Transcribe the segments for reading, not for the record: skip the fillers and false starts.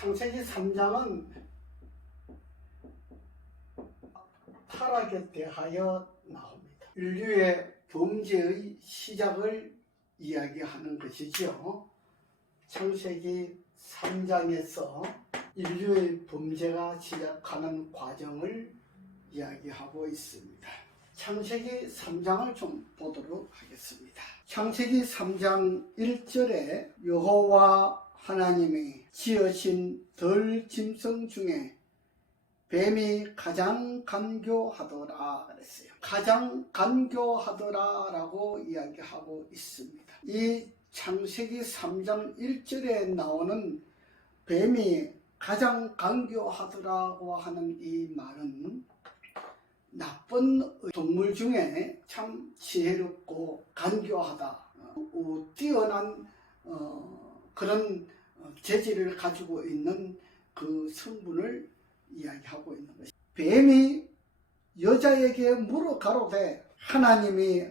창세기 3장은 타락에 대하여 나옵니다. 인류의 범죄의 시작을 이야기하는 것이죠. 창세기 3장에서 인류의 범죄가 시작하는 과정을 이야기하고 있습니다. 창세기 3장을 좀 보도록 하겠습니다. 창세기 3장 1절에 여호와 하나님이 지으신 들 짐승 중에 뱀이 가장 간교하더라 그랬어요. 가장 간교하더라 라고 이야기하고 있습니다. 이 창세기 3장 1절에 나오는 뱀이 가장 간교하더라고 하는 이 말은 나쁜 동물 중에 참 지혜롭고 간교하다, 뛰어난 그런 재질을 가지고 있는 그 성분을 이야기하고 있는 것입니다. 뱀이 여자에게 물어 가로되 하나님이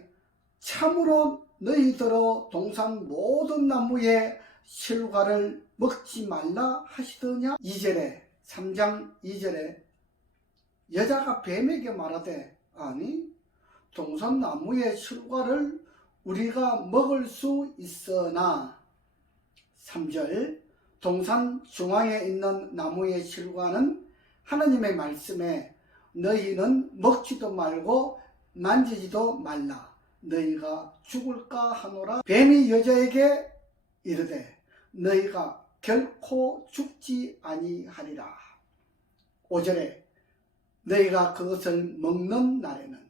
참으로 너희더러 동산 모든 나무의 실과를 먹지 말라 하시더냐. 2절에 3장 2절에 여자가 뱀에게 말하되 아니 동산 나무의 실과를 우리가 먹을 수 있으나 3절 동산 중앙에 있는 나무의 실과는 하나님의 말씀에 너희는 먹지도 말고 만지지도 말라 너희가 죽을까 하노라. 뱀이 여자에게 이르되 너희가 결코 죽지 아니하리라. 5절에 너희가 그것을 먹는 날에는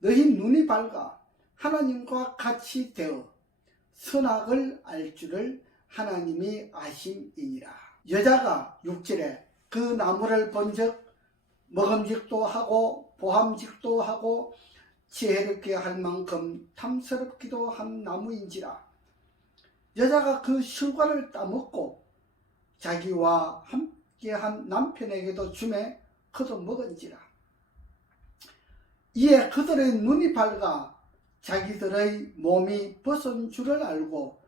너희 눈이 밝아 하나님과 같이 되어 선악을 알 줄을 하나님이 아심이니라. 여자가 6절에 그 나무를 본즉 먹음직도 하고 보함직도 하고 지혜롭게 할 만큼 탐스럽기도 한 나무인지라. 여자가 그 실과를 따먹고 자기와 함께한 남편에게도 주매 그도 먹은지라. 이에 그들의 눈이 밝아 자기들의 몸이 벗은 줄을 알고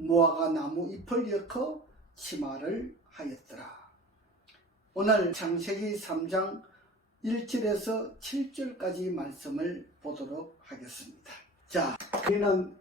무화과 나무 잎을 엮어 치마를 하였더라. 오늘 창세기 3장 1절에서 7절까지 말씀을 보도록 하겠습니다. 자, 우리는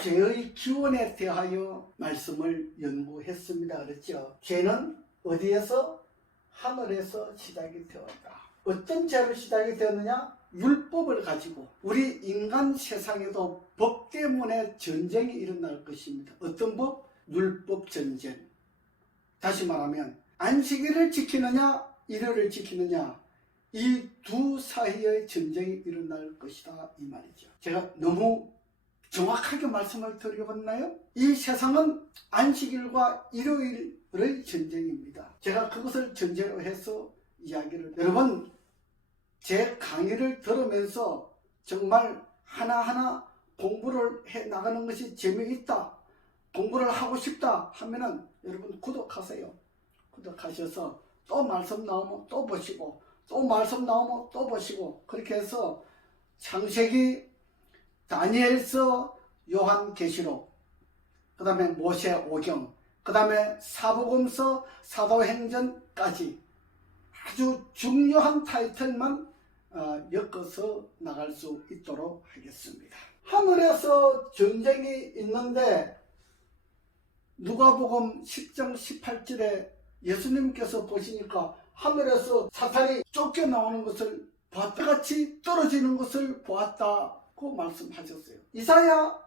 죄의 기원에 대하여 말씀을 연구했습니다. 그렇죠? 죄는 어디에서? 하늘에서 시작이 되었다. 어떤 죄로 시작이 되었느냐? 율법을 가지고 우리 인간 세상에도 법 때문에 전쟁이 일어날 것입니다. 어떤 법? 율법 전쟁. 다시 말하면 안식일을 지키느냐 일요일을 지키느냐 이 두 사이의 전쟁이 일어날 것이다 이 말이죠. 제가 너무 정확하게 말씀을 드려봤나요? 이 세상은 안식일과 일요일의 전쟁입니다. 제가 그것을 전제로 해서 이야기를, 여러분 제 강의를 들으면서 정말 하나하나 공부를 해 나가는 것이 재미있다, 공부를 하고 싶다 하면은 여러분 구독하세요. 구독하셔서 또 말씀 나오면 또 보시고 또 말씀 나오면 또 보시고 그렇게 해서 창세기, 다니엘서, 요한계시록, 그 다음에 모세오경, 그 다음에 사복음서, 사도행전까지 아주 중요한 타이틀만 엮어서 나갈 수 있도록 하겠습니다. 하늘에서 전쟁이 있는데 누가복음 10장 18절에 예수님께서 보시니까 하늘에서 사탄이 쫓겨나오는 것을 봤다, 같이 떨어지는 것을 보았다고 말씀하셨어요. 이사야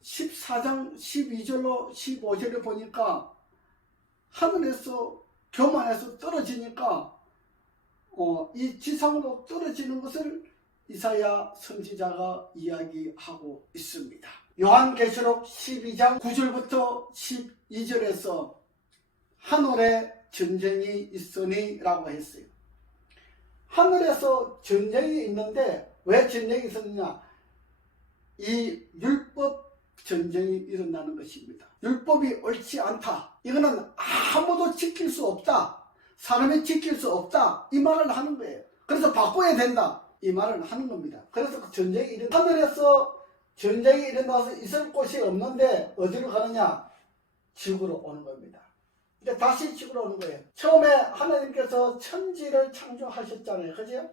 14장 12절로 15절에 보니까 하늘에서 교만해서 떨어지니까 이 지상으로 떨어지는 것을 이사야 선지자가 이야기하고 있습니다. 요한계시록 12장 9절부터 12절에서 하늘에 전쟁이 있으니 라고 했어요. 하늘에서 전쟁이 있는데 왜 전쟁이 있었느냐? 이 율법 전쟁이 일어나는 것입니다. 율법이 옳지 않다, 이거는 아무도 지킬 수 없다, 사람이 지킬 수 없다, 이 말을 하는 거예요. 그래서 바꿔야 된다, 이 말을 하는 겁니다. 그래서 전쟁이 하늘에서 전쟁이 일어나서 있을 곳이 없는데 어디로 가느냐? 지구로 오는 겁니다. 이제 다시 지구로 오는 거예요. 처음에 하나님께서 천지를 창조하셨잖아요. 그죠?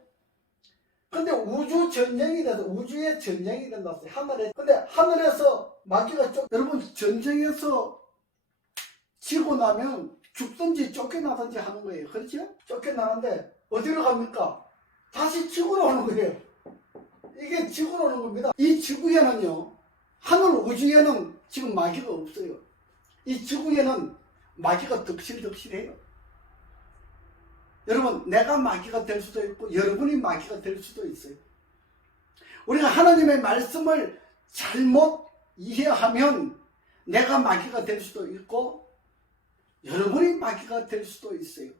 근데 우주 전쟁이 돼서 우주의 전쟁이 된다. 하늘에. 근데 하늘에서 마귀가 여러분 전쟁에서 지고 나면 죽든지 쫓겨나든지 하는 거예요. 그렇죠? 쫓겨나는데 어디로 갑니까? 다시 지구로 오는 거예요. 이게 지구로 오는 겁니다. 이 지구에는요, 하늘 우주에는 지금 마귀가 없어요. 이 지구에는 마귀가 덕실덕실해요. 여러분, 내가 마귀가 될 수도 있고 여러분이 마귀가 될 수도 있어요. 우리가 하나님의 말씀을 잘못 이해하면 내가 마귀가 될 수도 있고 여러분이 마귀가 될 수도 있어요.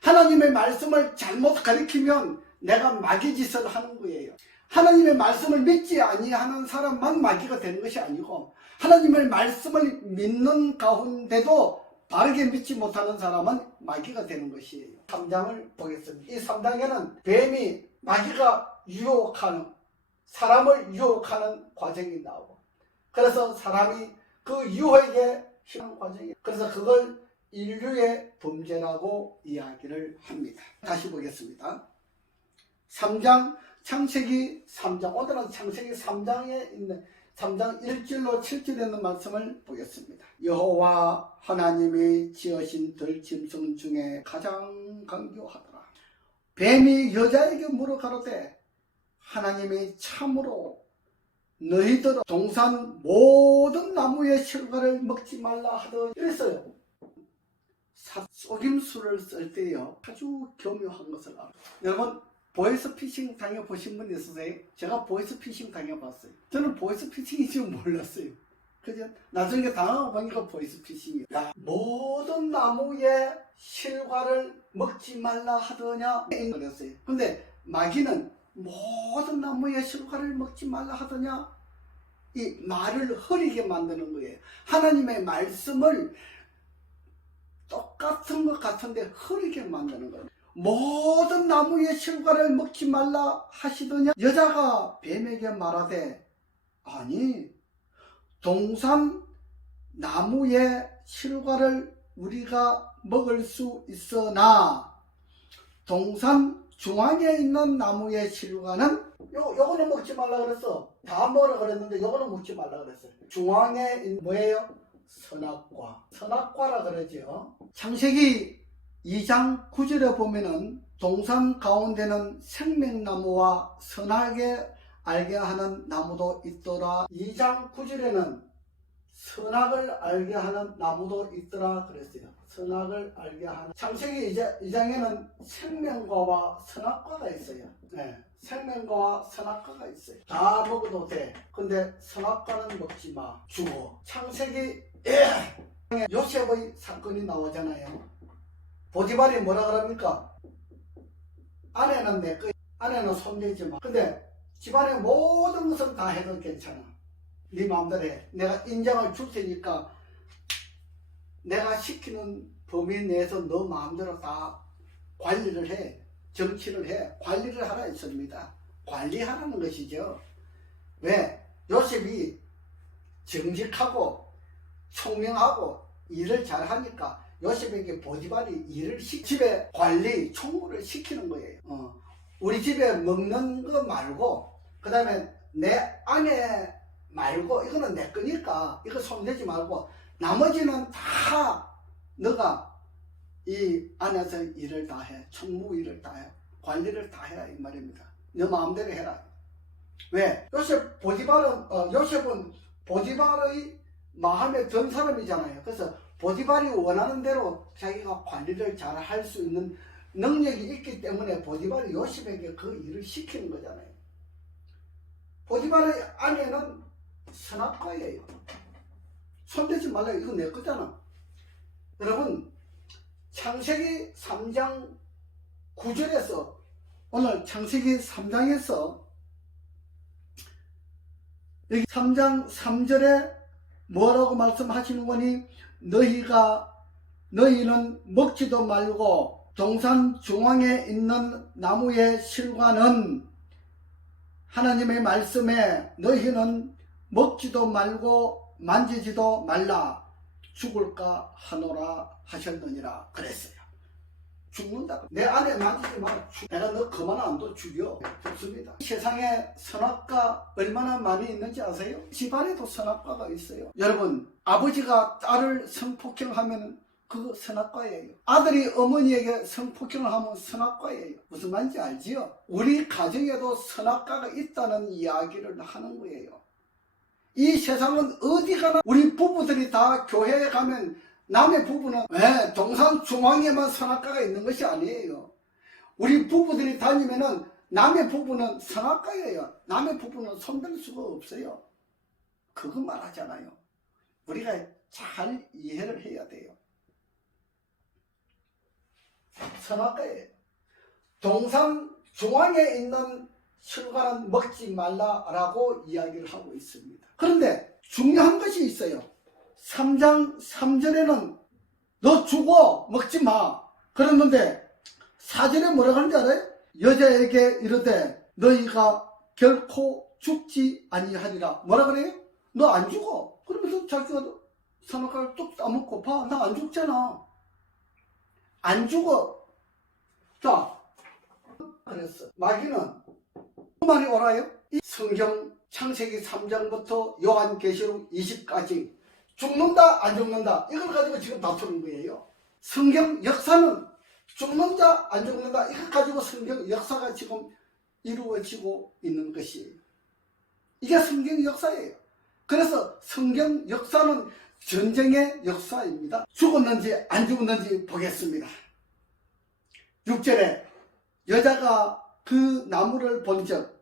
하나님의 말씀을 잘못 가르치면 내가 마귀 짓을 하는 거예요. 하나님의 말씀을 믿지 아니하는 사람만 마귀가 되는 것이 아니고 하나님의 말씀을 믿는 가운데도 바르게 믿지 못하는 사람은 마귀가 되는 것이에요. 3장을 보겠습니다. 이 3장에는 뱀이 마귀가 유혹하는, 사람을 유혹하는 과정이 나오고, 그래서 사람이 그 유혹에 희망 과정이에요. 그래서 그걸 인류의 범죄라고 이야기를 합니다. 다시 보겠습니다. 3장, 창세기 3장, 오늘은 창세기 3장에 있는 3장 1절로 7절에 있는 말씀을 보겠습니다. 여호와 하나님이 지으신 들짐승 중에 가장 강교하더라. 뱀이 여자에게 물어 가로되 하나님이 참으로 너희들 동산 모든 나무의 실과를 먹지 말라 하더니 이랬어요. 속임수를 쓸 때요 아주 교묘한 것을 알아요. 여러분 보이스피싱 당해보신 분 있으세요? 제가 보이스피싱 당해봤어요. 저는 보이스피싱인 줄 몰랐어요. 그죠? 나중에 당하고 보니까 보이스피싱이에요. 야, 모든 나무의 실과를 먹지 말라 하더냐 그랬어요. 근데 마귀는 모든 나무의 실과를 먹지 말라 하더냐 이 말을 흐리게 만드는 거예요. 하나님의 말씀을 똑같은 것 같은데 흐리게 만드는 거예요. 모든 나무의 실과를 먹지 말라 하시더냐. 여자가 뱀에게 말하되 아니 동산 나무의 실과를 우리가 먹을 수 있으나 동산 중앙에 있는 나무의 실과는 요거는 먹지 말라 그랬어. 다 먹으라 그랬는데 요거는 먹지 말라 그랬어요. 중앙에 있는 뭐예요? 선악과. 선악과라 그러죠. 창세기 2장 9절에 보면은 동산 가운데는 생명나무와 선악에 알게 하는 나무도 있더라. 2장 9절에는 선악을 알게 하는 나무도 있더라 그랬어요. 선악을 알게 하는. 창세기 2장에는 생명과와 선악과가 있어요. 네, 생명과와 선악과가 있어요. 다 먹어도 돼. 근데 선악과는 먹지 마. 죽어. 창세기 요셉의 사건이 나오잖아요. 보디발이 뭐라 그럽니까? 아내는 내 거야. 아내는 손대지 마. 근데 집안의 모든 것은 다 해도 괜찮아. 네 마음대로 해. 내가 인정을 줄 테니까 내가 시키는 범위 내에서 너 마음대로 다 관리를 해. 정치를 해. 관리를 하라 했습니다. 관리하라는 것이죠. 왜? 요셉이 정직하고 총명하고 일을 잘하니까 요셉에게 보디발이 일을 집에 관리, 총무를 시키는 거예요. 우리 집에 먹는 거 말고 그 다음에 내 아내 말고 이거는 내 거니까 이거 손대지 말고 나머지는 다 너가 이 안에서 일을 다 해. 총무 일을 다 해. 관리를 다 해라 이 말입니다. 너 마음대로 해라. 왜? 요셉은 보디발의 마음에 든 사람이잖아요. 그래서 보디발이 원하는 대로 자기가 관리를 잘 할 수 있는 능력이 있기 때문에 보디발이 요셉에게 그 일을 시키는 거잖아요. 보디발의 아내는 선악과예요. 손대지 말라. 이거 내 거잖아. 여러분 창세기 3장 9절에서 오늘 창세기 3장에서 여기 3장 3절에 뭐라고 말씀하시는 거니? 너희는 먹지도 말고 동산 중앙에 있는 나무의 실과는 하나님의 말씀에 너희는 먹지도 말고 만지지도 말라. 죽을까 하노라 하셨느니라 그랬어요. 죽는다. 내 안에 만지지 마. 내가 너 그만 안 둬 죽여. 좋습니다. 세상에 선악과 얼마나 많이 있는지 아세요? 집안에도 선악과가 있어요. 여러분, 아버지가 딸을 성폭행하면 그거 선악과예요. 아들이 어머니에게 성폭행을 하면 선악과예요. 무슨 말인지 알지요? 우리 가정에도 선악과가 있다는 이야기를 하는 거예요. 이 세상은 어디 가나 우리 부부들이 다 교회에 가면 남의 부부는 동상 중앙에만 선악과가 있는 것이 아니에요. 우리 부부들이 다니면은 남의 부부는 선악과예요. 남의 부부는 손댈 수가 없어요. 그거 말하잖아요. 우리가 잘 이해를 해야 돼요. 선악과예요. 동상 중앙에 있는 실과는 먹지 말라라고 이야기를 하고 있습니다. 그런데 중요한 것이 있어요. 3장 3절에는 너 죽어 먹지 마 그랬는데 4절에 뭐라고 하는지 알아요? 여자에게 이르되 너희가 결코 죽지 아니하리라. 뭐라 그래요? 너 안 죽어. 그러면서 자기가 선악과를 뚝 따먹고 봐. 나 안 죽잖아. 안 죽어. 자, 그랬어. 마귀는 말이 옳아요? 이 성경 창세기 3장부터 요한계시록 20까지 죽는다 안 죽는다 이걸 가지고 지금 다투는 거예요. 성경 역사는 죽는다 안 죽는다 이걸 가지고 성경 역사가 지금 이루어지고 있는 것이에요. 이게 성경 역사예요. 그래서 성경 역사는 전쟁의 역사입니다. 죽었는지 안 죽었는지 보겠습니다. 6절에 여자가 그 나무를 본즉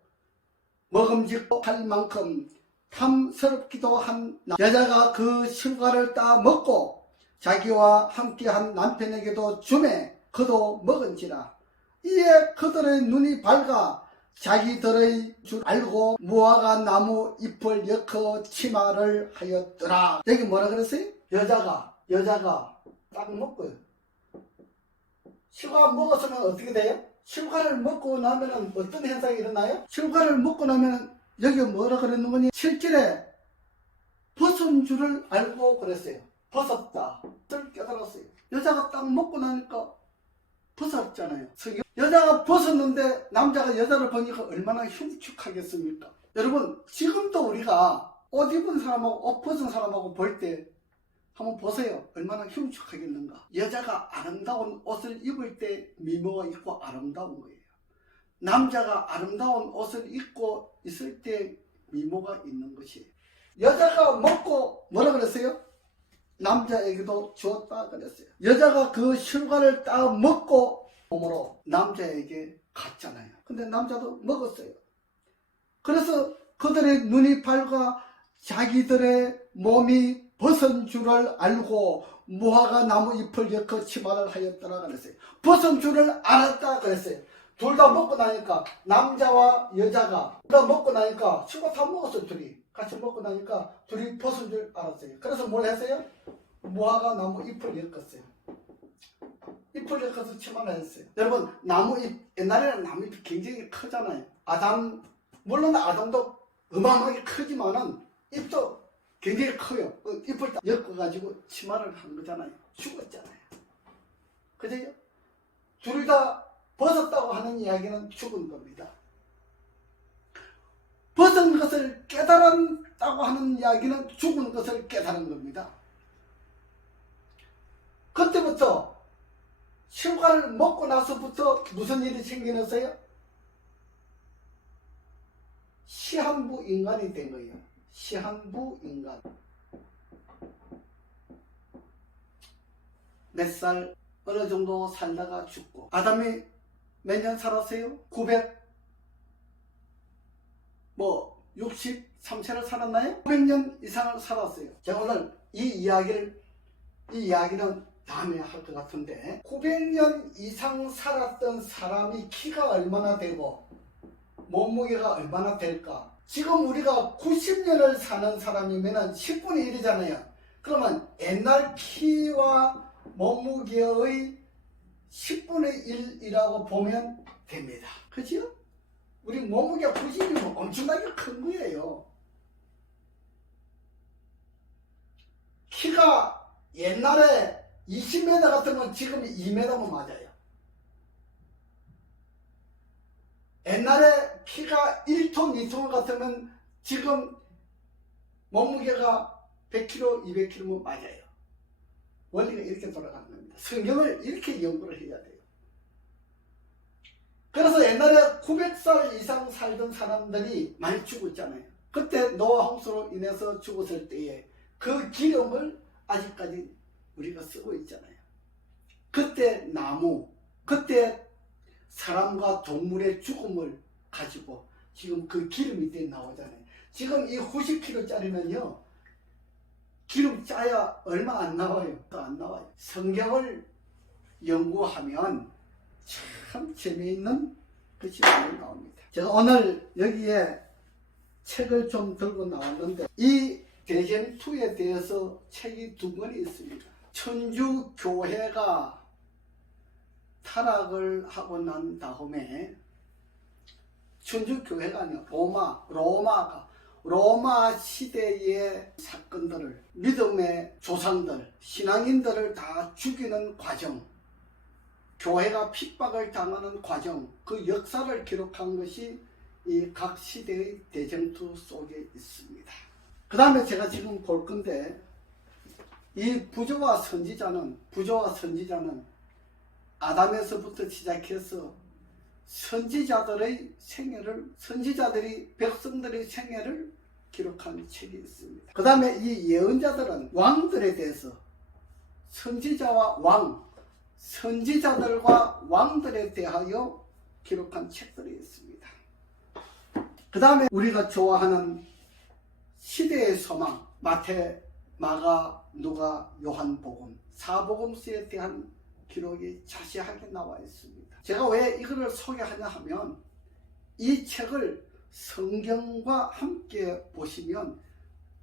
먹음직도 할 만큼 탐스럽기도 한 여자가 그 실과를 따 먹고 자기와 함께한 남편에게도 주매 그도 먹은지라. 이에 그들의 눈이 밝아 자기들의 줄 알고 무화과 나무 잎을 엮어 치마를 하였더라. 여기 뭐라 그랬어요? 여자가 딱 먹고요. 실과 먹었으면 어떻게 돼요? 실과를 먹고 나면은 어떤 현상이 일어나요? 실과를 먹고 나면은 여기 뭐라 그랬는 거니? 7절에 벗은 줄을 알고 그랬어요. 벗었다. 를 깨달았어요. 여자가 딱 먹고 나니까 벗었잖아요. 여자가 벗었는데 남자가 여자를 보니까 얼마나 흉측하겠습니까? 여러분, 지금도 우리가 옷 입은 사람하고 옷 벗은 사람하고 볼 때 한번 보세요. 얼마나 흉측하겠는가. 여자가 아름다운 옷을 입을 때 미모가 있고 아름다운 거예요. 남자가 아름다운 옷을 입고 있을 때 미모가 있는 것이에요. 여자가 먹고 뭐라 그랬어요? 남자에게도 주었다 그랬어요. 여자가 그 실과를 따 먹고 몸으로 남자에게 갔잖아요. 근데 남자도 먹었어요. 그래서 그들의 눈이 밝아 자기들의 몸이 벗은 줄을 알고 무화과 나무 잎을 엮어 치마를 하였더라 그랬어요. 벗은 줄을 알았다 그랬어요. 둘 다 먹고 나니까 남자와 여자가 둘 다 먹고 나니까 친구 다 먹었어요. 둘이 같이 먹고 나니까 둘이 벗은 줄 알았어요. 그래서 뭘 했어요? 무화과 나무 잎을 엮었어요. 잎을 엮어서 치마를 했어요. 여러분, 나무잎, 옛날에는 나무잎이 굉장히 크잖아요. 물론 아담도 어마어마하게 크지만은 잎도 굉장히 커요. 그 잎을 딱 엮어가지고 치마를 한 거잖아요. 죽었잖아요. 그죠? 둘 다 벗었다고 하는 이야기는 죽은 겁니다. 벗은 것을 깨달았다고 하는 이야기는 죽은 것을 깨달은 겁니다. 그때부터 실과를 먹고 나서부터 무슨 일이 생기는서요? 시한부 인간이 된 거예요. 시한부 인간. 몇 살 어느 정도 살다가 죽고. 아담이 몇 년 살았어요? 63세를 살았나요? 900년 이상을 살았어요. 제가 오늘 이 이야기는 다음에 할 것 같은데 900년 이상 살았던 사람이 키가 얼마나 되고 몸무게가 얼마나 될까? 지금 우리가 90년을 사는 사람이면 10분의 1이잖아요. 그러면 옛날 키와 몸무게의 10분의 1이라고 보면 됩니다. 그죠? 우리 몸무게가 90이면 엄청나게 큰 거예요. 키가 옛날에 20m 같으면 지금 2m면 맞아요. 옛날에 키가 1톤, 2톤 같으면 지금 몸무게가 100kg, 200kg면 맞아요. 원리가 이렇게 돌아가는 겁니다. 성경을 이렇게 연구를 해야 돼요. 그래서 옛날에 900살 이상 살던 사람들이 많이 죽었잖아요. 그때 노아 홍수로 인해서 죽었을 때에 그 기름을 아직까지 우리가 쓰고 있잖아요. 그때 나무, 그때 사람과 동물의 죽음을 가지고 지금 그 기름이 나오잖아요. 지금 이 90kg짜리는요 기름 짜야 얼마 안 나와요. 또 안 나와요. 성경을 연구하면 참 재미있는 것이 많이 나옵니다. 제가 오늘 여기에 책을 좀 들고 나왔는데 이 대쟁투에 대해서 책이 2권이 있습니다. 천주교회가 타락을 하고 난 다음에 천주교회가 아니라 로마 시대의 사건들을, 믿음의 조상들, 신앙인들을 다 죽이는 과정, 교회가 핍박을 당하는 과정, 그 역사를 기록한 것이 이 각 시대의 대쟁투 속에 있습니다. 그 다음에 제가 지금 볼 건데, 이 부조와 선지자는 아담에서부터 시작해서 선지자들이 백성들의 생애를 기록한 책이 있습니다. 그 다음에 이 예언자들은 왕들에 대해서 선지자들과 왕들에 대하여 기록한 책들이 있습니다. 그 다음에 우리가 좋아하는 시대의 소망, 마태, 마가, 누가, 요한복음, 사복음서에 대한 기록이 자세하게 나와 있습니다. 제가 왜 이거를 소개하냐 하면 이 책을 성경과 함께 보시면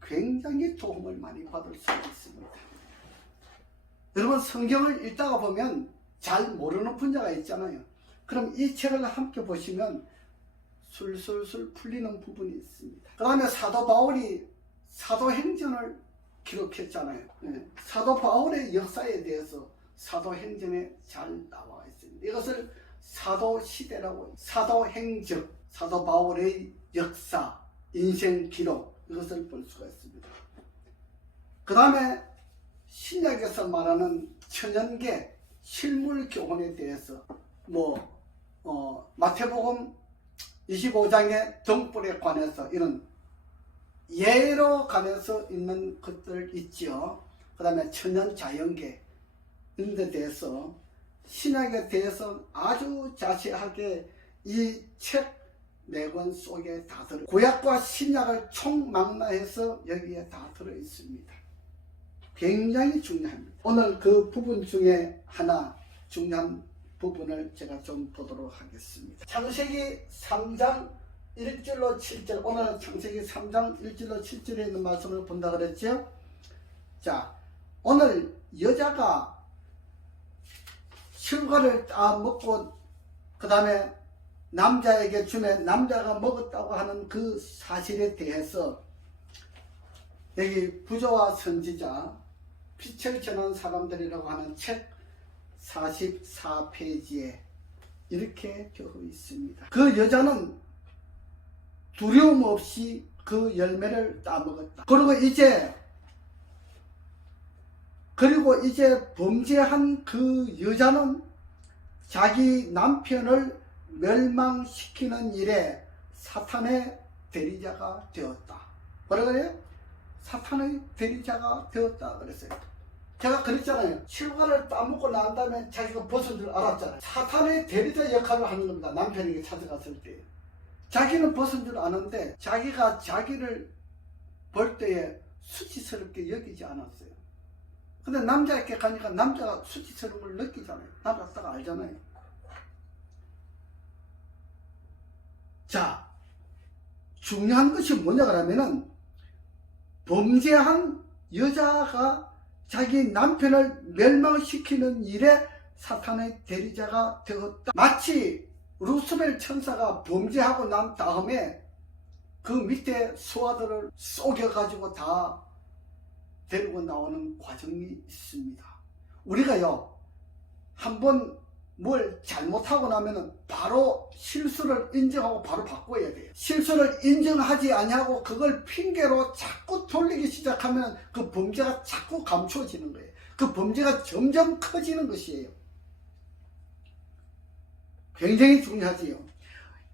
굉장히 도움을 많이 받을 수 있습니다. 여러분, 성경을 읽다가 보면 잘 모르는 분야가 있잖아요. 그럼 이 책을 함께 보시면 술술술 풀리는 부분이 있습니다. 그 다음에 사도 바울이 사도행전을 기록했잖아요. 사도 바울의 역사에 대해서 사도행전에 잘 나와 있습니다. 이것을 사도시대라고, 사도행적, 사도 바울의 역사, 인생 기록, 이것을 볼 수가 있습니다. 그 다음에 신약에서 말하는 천연계 실물 교훈에 대해서 마태복음 25장의 등불에 관해서 이런 예로 관해서 있는 것들 있죠. 그 다음에 천연 자연계 이런 데 대해서 신약에 대해서 아주 자세하게 이 책 4권 속에 다 들어, 구약과 신약을 총망라해서 여기에 다 들어 있습니다. 굉장히 중요합니다. 오늘 그 부분 중에 하나 중요한 부분을 제가 좀 보도록 하겠습니다. 창세기 3장 1절로 7절, 오늘은 창세기 3장 1절로 7절에 있는 말씀을 본다 그랬죠. 자, 오늘 여자가 실과를 다 먹고 그 다음에 남자에게 주매 남자가 먹었다고 하는 그 사실에 대해서 여기 부조와 선지자, 빛을 전한 사람들이라고 하는 책 44페이지에 이렇게 적혀 있습니다. 그 여자는 두려움 없이 그 열매를 따먹었다. 그리고 이제 범죄한 그 여자는 자기 남편을 멸망시키는 일에 사탄의 대리자가 되었다. 뭐라 그래요? 사탄의 대리자가 되었다 그랬어요. 제가 그랬잖아요. 실과를 따먹고 난 다음에 자기가 벗은 줄 알았잖아요. 사탄의 대리자 역할을 하는 겁니다. 남편에게 찾아갔을 때. 자기는 벗은 줄 아는데 자기가 자기를 볼 때에 수치스럽게 여기지 않았어요. 근데 남자에게 가니까 남자가 수치스러운 걸 느끼잖아요. 남자가 딱 알잖아요. 자, 중요한 것이 뭐냐 그러면은 범죄한 여자가 자기 남편을 멸망시키는 일에 사탄의 대리자가 되었다. 마치 루스벨 천사가 범죄하고 난 다음에 그 밑에 수하들을 속여가지고 다 데리고 나오는 과정이 있습니다. 우리가요, 한번 뭘 잘못하고 나면은 바로 실수를 인정하고 바로 바꿔야 돼요. 실수를 인정하지 아니하고 그걸 핑계로 자꾸 돌리기 시작하면 그 범죄가 자꾸 감춰지는 거예요. 그 범죄가 점점 커지는 것이에요. 굉장히 중요하지요.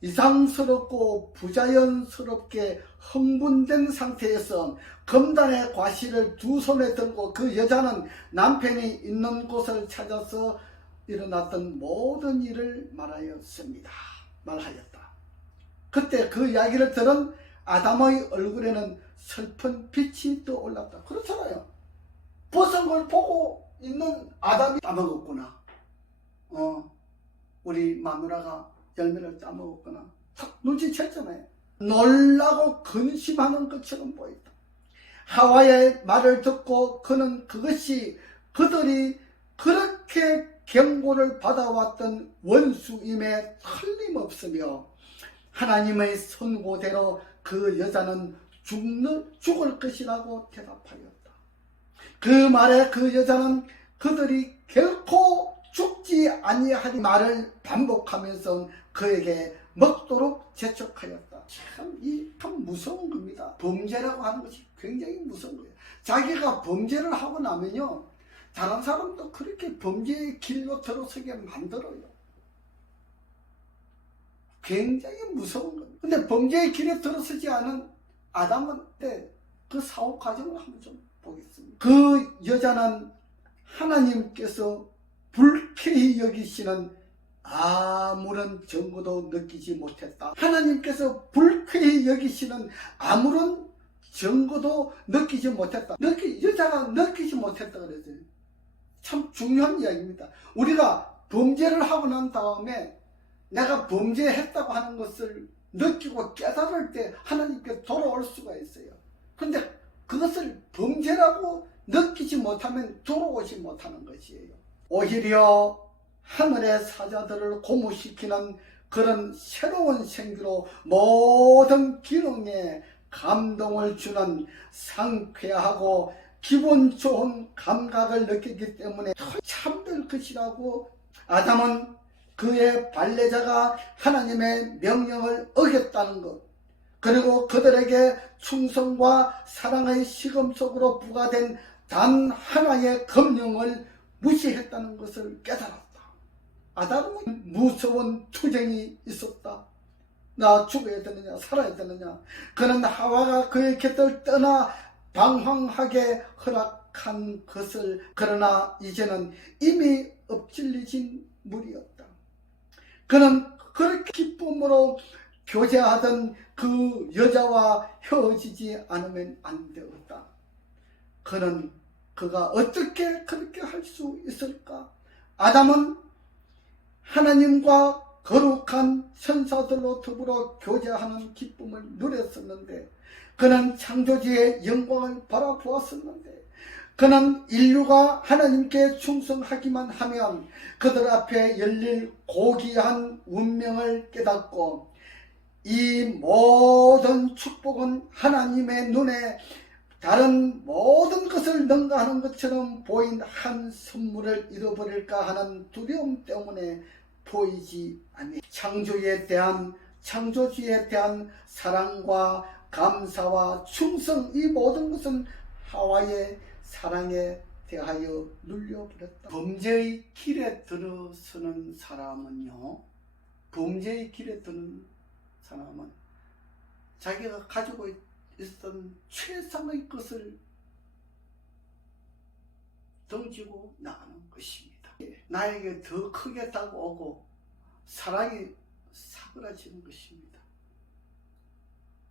이상스럽고 부자연스럽게 흥분된 상태에서 금단의 과실을 두 손에 들고 그 여자는 남편이 있는 곳을 찾아서 일어났던 모든 일을 말하였다. 그때 그 이야기를 들은 아담의 얼굴에는 슬픈 빛이 떠올랐다. 그렇잖아요. 벗은 걸 보고 있는 아담이 따먹었구나. 우리 마누라가 열매를 따먹었구나. 탁 눈치챘잖아요. 놀라고 근심하는 것처럼 보였다. 하와의 말을 듣고 그는 그것이 그들이 그렇게 경고를 받아왔던 원수임에 틀림없으며 하나님의 선고대로 그 여자는 죽을 것이라고 대답하였다. 그 말에 그 여자는 그들이 결코 죽지 아니하리 말을 반복하면서 그에게 먹도록 재촉하였다. 참 무서운 겁니다. 범죄라고 하는 것이 굉장히 무서운 거예요. 자기가 범죄를 하고 나면요, 다른 사람도 그렇게 범죄의 길로 들어서게 만들어요. 굉장히 무서운 거예요. 근데 범죄의 길에 들어서지 않은 아담한테 그 사후 과정을 한번 좀 보겠습니다. 그 여자는 하나님께서 불쾌히 여기시는 아무런 증거도 느끼지 못했다. 하나님께서 불쾌히 여기시는 아무런 증거도 느끼지 못했다. 여자가 느끼지 못했다 그랬어요. 참 중요한 이야기입니다. 우리가 범죄를 하고 난 다음에 내가 범죄했다고 하는 것을 느끼고 깨달을 때 하나님께 돌아올 수가 있어요. 근데 그것을 범죄라고 느끼지 못하면 돌아오지 못하는 것이에요. 오히려 하늘의 사자들을 고무시키는 그런 새로운 생기로 모든 기능에 감동을 주는 상쾌하고 기분 좋은 감각을 느끼기 때문에 참될 것이라고 아담은 그의 발레자가 하나님의 명령을 어겼다는 것, 그리고 그들에게 충성과 사랑의 시금 속으로 부과된 단 하나의 검령을 무시했다는 것을 깨달았다. 아담은 무서운 투쟁이 있었다. 나 죽어야 되느냐 살아야 되느냐. 그는 하와가 그의 곁을 떠나 방황하게 허락한 것을, 그러나 이제는 이미 엎질러진 물이었다. 그는 그렇게 기쁨으로 교제하던 그 여자와 헤어지지 않으면 안 되었다. 그가 어떻게 그렇게 할 수 있을까? 아담은 하나님과 거룩한 천사들로 더불어 교제하는 기쁨을 누렸었는데, 그는 창조주의 영광을 바라보았었는데, 그는 인류가 하나님께 충성하기만 하면 그들 앞에 열릴 고귀한 운명을 깨닫고, 이 모든 축복은 하나님의 눈에 다른 모든 것을 능가하는 것처럼 보인 한 선물을 잃어버릴까 하는 두려움 때문에 보이지 않니. 창조주에 대한 사랑과 감사와 충성, 이 모든 것은 하와의 사랑에 대하여 눌려버렸다. 범죄의 길에 들어서는 사람은요, 범죄의 길에 드는 사람은 자기가 가지고 있었던 최상의 것을 던지고 나가는 것입니다. 나에게 더 크게 다가오고 사랑이 사그라지는 것입니다.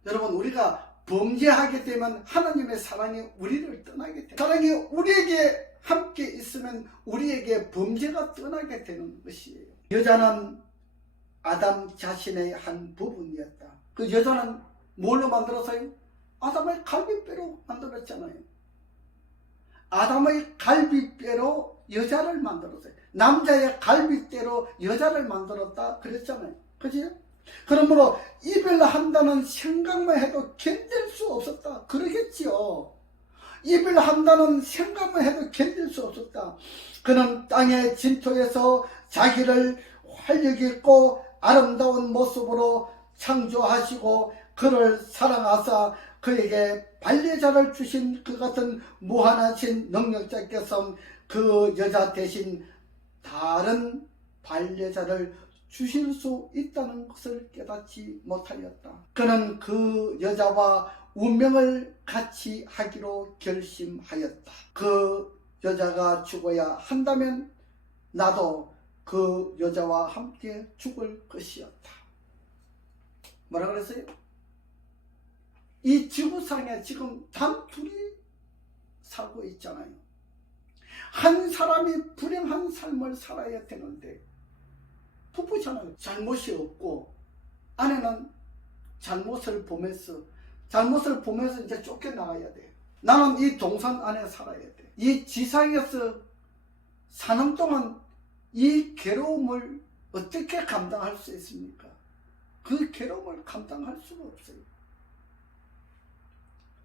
여러분, 우리가 범죄하게 되면 하나님의 사랑이 우리를 떠나게 됩니다. 사랑이 우리에게 함께 있으면 우리에게 범죄가 떠나게 되는 것이에요. 여자는 아담 자신의 한 부분이었다. 그 여자는 뭘로 만들었어요? 아담의 갈비뼈로 만들었잖아요. 아담의 갈비뼈로 여자를 만들었어요. 남자의 갈비뼈로 여자를 만들었다 그랬잖아요. 그죠? 그러므로 이별한다는 생각만 해도 견딜 수 없었다 그러겠지요. 이별한다는 생각만 해도 견딜 수 없었다. 그는 땅의 진토에서 자기를 활력 있고 아름다운 모습으로 창조하시고 그를 사랑하사 그에게 반려자를 주신 그 같은 무한하신 능력자께서 그 여자 대신 다른 반려자를 주실 수 있다는 것을 깨닫지 못하였다. 그는 그 여자와 운명을 같이 하기로 결심하였다. 그 여자가 죽어야 한다면 나도 그 여자와 함께 죽을 것이었다. 뭐라 그랬어요? 이 지구상에 지금 단 둘이 살고 있잖아요. 한 사람이 불행한 삶을 살아야 되는데 부부잖아요. 잘못이 없고 아내는 잘못을 보면서 이제 쫓겨나가야 돼. 나는 이 동산 안에 살아야 돼. 이 지상에서 사는 동안 이 괴로움을 어떻게 감당할 수 있습니까? 그 괴로움을 감당할 수가 없어요.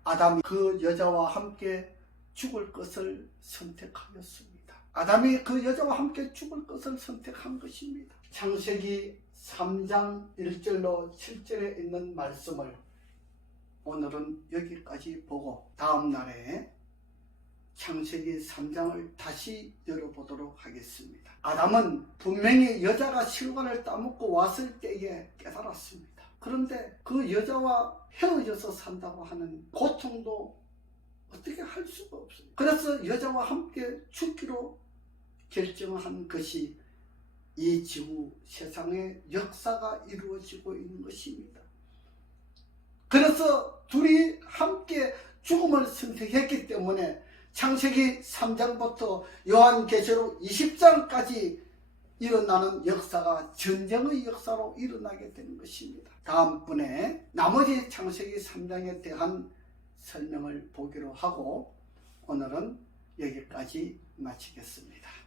아담이 그 여자와 함께 죽을 것을 선택하였습니다. 아담이 그 여자와 함께 죽을 것을 선택한 것입니다. 창세기 3장 1절로 7절에 있는 말씀을 오늘은 여기까지 보고 다음 날에 창세기 3장을 다시 열어보도록 하겠습니다. 아담은 분명히 여자가 실과를 따먹고 왔을 때에 깨달았습니다. 그런데 그 여자와 헤어져서 산다고 하는 고통도 어떻게 할 수가 없어요. 그래서 여자와 함께 죽기로 결정한 것이 이 지구 세상의 역사가 이루어지고 있는 것입니다. 그래서 둘이 함께 죽음을 선택했기 때문에 창세기 3장부터 요한계시록 20장까지 일어나는 역사가 전쟁의 역사로 일어나게 되는 것입니다. 다음번에 나머지 창세기 3장에 대한 설명을 보기로 하고 오늘은 여기까지 마치겠습니다.